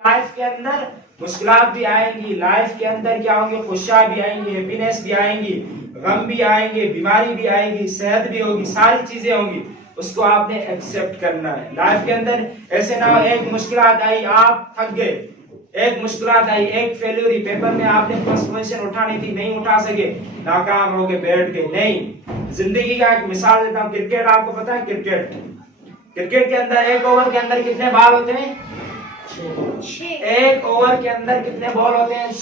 Life के अंदर मुश्किलात भी आएंगी, लाइफ के अंदर क्या होंगे, खुशियां भी आएंगी, हैप्पीनेस भी आएंगी, गम भी आएंगे, बीमारी भी आएगी, सेहत भी होगी, सारी चीजें होंगी। उसको आपने एक्सेप्ट करना है। लाइफ के अंदर ऐसे ना हो एक मुश्किलात आई आप थक गए, एक मुश्किलात आई, एक फेल्यूर पेपर में आपने फर्स्ट पोजीशन उठानी थी, नहीं उठा सके, नाकाम हो गए, बैठ गए। नहीं, जिंदगी का एक मिसाल देता हूँ। क्रिकेट आपको पता है, क्रिकेट के अंदर एक ओवर के अंदर कितने बॉल होते हैं? एक ओवर के अंदर कितने बॉल होते हैं?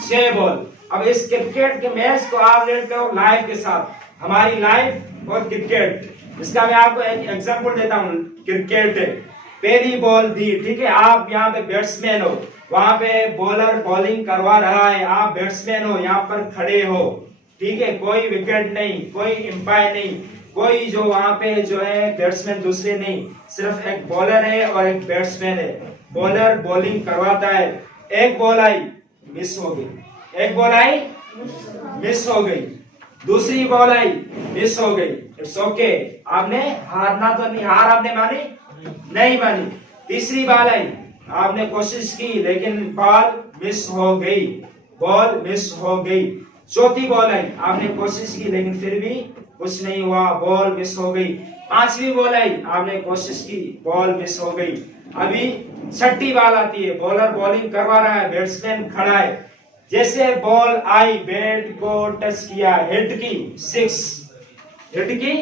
6 बॉल। अब इस क्रिकेट के मैच को आप लेट करो लाइफ के साथ, हमारी लाइफ और क्रिकेट। इसका मैं आपको एक एग्जांपल देता हूँ। क्रिकेट पहली बॉल दी, ठीक है, आप यहाँ पे बैट्समैन हो, वहां पे बॉलर बॉलिंग करवा रहा है, आप बैट्समैन हो, यहाँ पर खड़े हो, ठीक है, कोई विकेट नहीं, कोई एम्पायर नहीं, कोई जो वहां पे जो है बैट्समैन दूसरे नहीं, सिर्फ एक बॉलर है और एक बैट्समैन है। बॉलर बॉलिंग करवाता है, एक बॉल आई मिस हो गई, एक बॉल आई मिस हो गई, दूसरी बॉल आई मिस हो गई, इट्स ओके, आपने हारना तो नहीं, हार आपने मानी नहीं मानी। तीसरी बॉल आई, आपने कोशिश की लेकिन बॉल मिस हो गई, बॉल मिस हो गई। चौथी बॉल आई, आपने कोशिश की लेकिन फिर भी कुछ नहीं हुआ, बॉल मिस हो गई। पांचवी बॉल आई, आपने कोशिश की, बॉल मिस हो गई। अभी छठी बॉल आती है, बॉलर बॉलिंग करवा रहा है, बैट्समैन खड़ा है, जैसे बॉल आई बैट को टच किया, हिट की 6, हिट की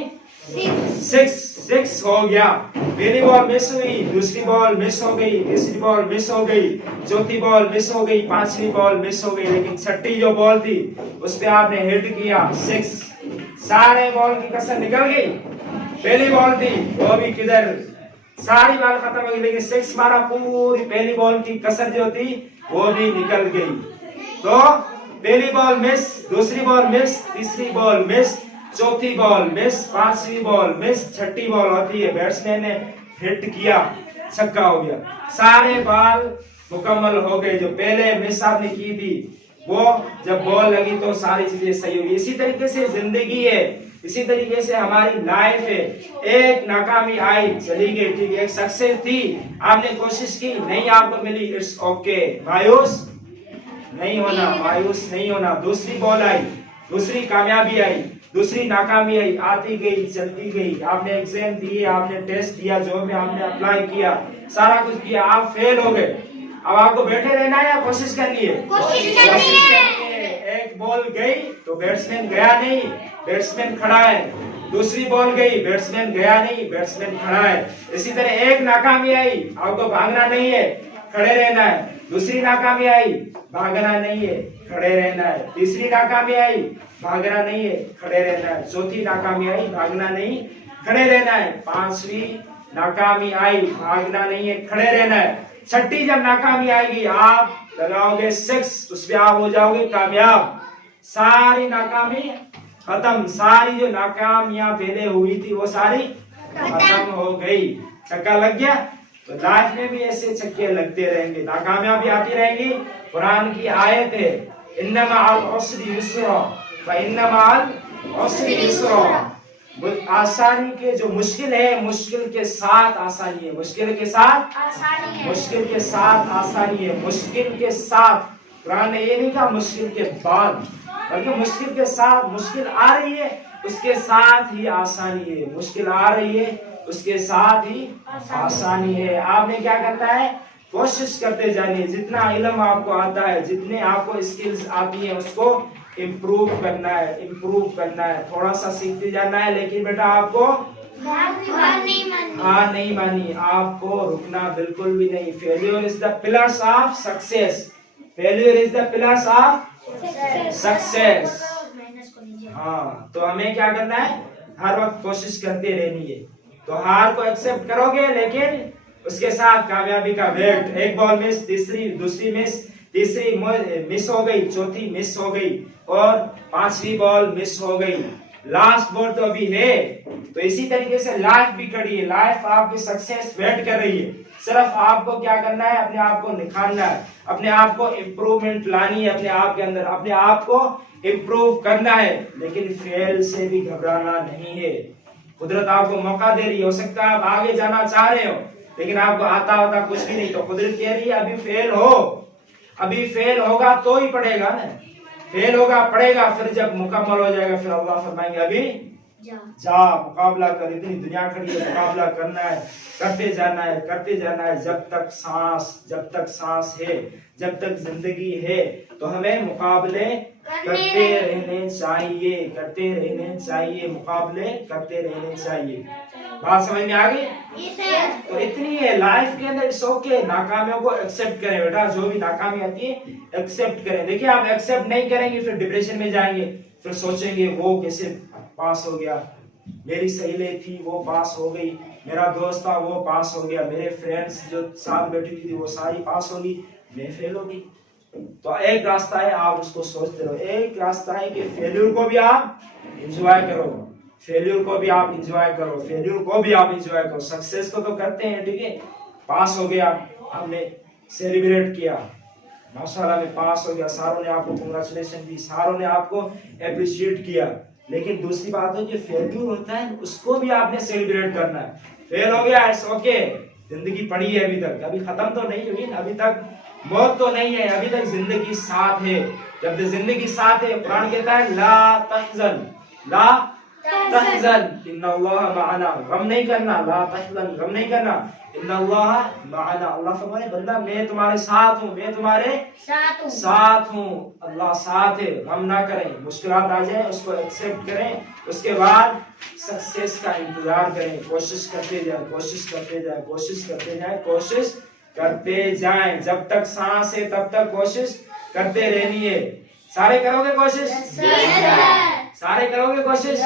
6 हो गया। पहली बॉल मिस हुई, दूसरी बॉल मिस हो गई, तीसरी बॉल मिस हो गई, चौथी बॉल मिस हो गई, पांचवी बॉल मिस हो गई, लेकिन छठी जो बॉल थी उस पे आपने हिट किया 6। सारे बॉल की कसर निकल गई। पहली बॉल थी वो भी किधर, सारी बॉल खत्म हो गई, लेकिन 6 मारा, पूरी पहली बॉल की कसर जो थी वो भी निकल गई। तो पहली बॉल मिस, दूसरी बॉल मिस, तीसरी बॉल मिस, चौथी बॉल मिस, पांचवी बॉल मिस, छठी बॉल होती है, बैट्समैन ने हिट किया, छक्का हो गया। सारे बॉल मुकम्मल हो गए, जो पहले मिस आपने की थी वो जब बॉल लगी तो सारी चीजें सही होगी। इसी तरीके से जिंदगी है, इसी तरीके से हमारी लाइफ है। एक नाकामी आई चली गई, ठीक है, एक सक्सेस थी, आपने कोशिश की नहीं आपको मिली, इट्स ओके, मायूस नहीं होना, मायूस नहीं होना। दूसरी बॉल आई, दूसरी कामयाबी आई, दूसरी नाकामी आई, आती गई चलती गई, आपने एग्जाम दिए, आपने टेस्ट दिया, जॉब में आपने अप्लाई किया, सारा कुछ किया, आप फेल हो गए। अब आपको बैठे रहना है या कोशिश करनी है? कोशिश करनी है। एक बॉल गई तो बैट्समैन गया नहीं, बैट्समैन खड़ा है, दूसरी बॉल गई, बैट्समैन गया नहीं, बैट्समैन खड़ा है। इसी तरह एक नाकामी आई, आपको भागना नहीं है, खड़े रहना है। दूसरी नाकामी आई, भागना नहीं है, खड़े रहना है। तीसरी नाकामी आई, भागना नहीं है, खड़े रहना है। चौथी नाकामी आई, भागना नहीं, खड़े रहना है। पांचवी नाकामी आई, भागना नहीं है, खड़े रहना है। छठी जब नाकामी आएगी आप लगाओगे 6, उसमें आप हो जाओगे कामयाब। सारी नाकामी खत्म, सारी जो नाकामियां पहले हुई थी वो सारी खत्म हो गई, छक्का लग गया। तो लाइफ में भी ऐसे छक्के लगते रहेंगे, नाकामियां भी आती रहेंगी। कुरान की आयत है, इन्नमा अल उसरि युस्रा व इन्नमा अल उसरि युस्रा, आसानी के जो मुश्किल है, मुश्किल के साथ आसानी है, मुश्किल के साथ आसानी है, मुश्किल के साथ आसानी है, मुश्किल के साथ। कुरान ने ये नहीं कहा मुश्किल के बाद, बल्कि मुश्किल के साथ, मुश्किल आ रही है उसके साथ ही आसानी है, मुश्किल आ रही है उसके साथ ही आसानी है। आपने क्या करना है, कोशिश करते जानिए, जितना इल्म आपको आता है, जितने आपको स्किल्स आती है उसको इम्प्रूव करना है, इम्प्रूव करना है, थोड़ा सा सीखते जाना है। लेकिन बेटा आपको हार नहीं मानी, आपको रुकना बिल्कुल भी नहीं। Failure is the pillars of success, failure is the pillars of success. हाँ, तो हमें क्या करना है, हर वक्त कोशिश करते रहनी है। तो हार को एक्सेप्ट करोगे, लेकिन उसके साथ कामयाबी का वेट। एक बॉल मिस, तीसरी, दूसरी मिस, तीसरी मिस हो गई, चौथी मिस हो गई और पांचवी बॉल मिस हो गई, लास्ट बॉल तो अभी है। तो इसी तरीके से लाइफ भी खड़ी है, लाइफ आपकी सक्सेस वेट कर रही है। सिर्फ आपको क्या करना है, अपने आप को निखारना है, अपने आप को इम्प्रूवमेंट लानी है, अपने आप के अंदर अपने आप को इम्प्रूव करना है। लेकिन फेल से भी घबराना नहीं है, कुदरत आपको मौका दे रही है। हो सकता है आप आगे जाना चाह रहे हो, लेकिन आपको आता होता कुछ भी नहीं, तो कुदरत कह रही है अभी फेल हो, अभी फेल होगा तो ही पढ़ेगा ना, फेल होगा पढ़ेगा, फिर जब मुकम्मल हो जाएगा फिर अल्लाह फरमाएंगे अभी जा मुकाबला कर, इतनी दुनिया खड़ी है, मुकाबला करना है, करते जाना है, करते जाना है, जब तक सांस है, जब तक जिंदगी है, तो हमें मुकाबले करते रहने चाहिए, करते रहने चाहिए, मुकाबले करते रहने चाहिए। बात समझ में आ गई? तो इतनी है लाइफ के अंदर, इट्स ओके, नाकामियों को एक्सेप्ट करें बेटा, जो भी नाकामी आती है एक्सेप्ट करें। देखिए आप एक्सेप्ट नहीं करेंगे फिर डिप्रेशन में जाएंगे, फिर सोचेंगे वो कैसे पास हो गया, मेरी सहेली थी वो पास हो गई, मेरा दोस्त था वो पास हो गया, मेरे फ्रेंड्स जो साथ बैठी हुई थी वो सारी पास हो गई, मैं फेल हो गई। तो एक रास्ता है, आप उसको सोचते रहो, एक रास्ता है कि फेल्यूर को भी आप एंजॉय करो, फेल्यूर को भी आप एंजॉय करो, फेल्यूर को भी आप एंजॉय करो। सक्सेस को तो करते हैं, ठीक है, पास हो गया, हमने सेलिब्रेट किया, माशाल्लाह में पास हो गया, सारों ने आपको कांग्रेचुलेशन दी, सारों ने आपको अप्रिशिएट किया, लेकिन दूसरी बात है जो फेल्यूर होता है उसको भी आपने सेलिब्रेट करना है। फेल हो गया, इट्स ओके, जिंदगी पड़ी है अभी तक, अभी खत्म तो नहीं हुई, अभी तक मौत तो नहीं है, अभी तक जिंदगी साथ है। जब तक जिंदगी साथ है, कुरान कहता है ला तहज़न, ला तहज़न इन्नल्लाह मअना, गम नहीं करना, ला तहज़न, गम नहीं करना, इन्नल्लाह मअना, अल्लाह फरमाए बंदा मैं तुम्हारे साथ हूँ, मैं तुम्हारे साथ हूँ, अल्लाह साथ है, गम ना करें, मुश्किलात आ जाए उसको एक्सेप्ट करें, उसके बाद सक्सेस का इंतजार करें, कोशिश करते जाए, कोशिश करते जाए, कोशिश करते जाए, कोशिश करते जाएं, जब तक सांस है तब तक कोशिश करते रहनी है। सारे करोगे कोशिश? सारे करोगे कोशिश?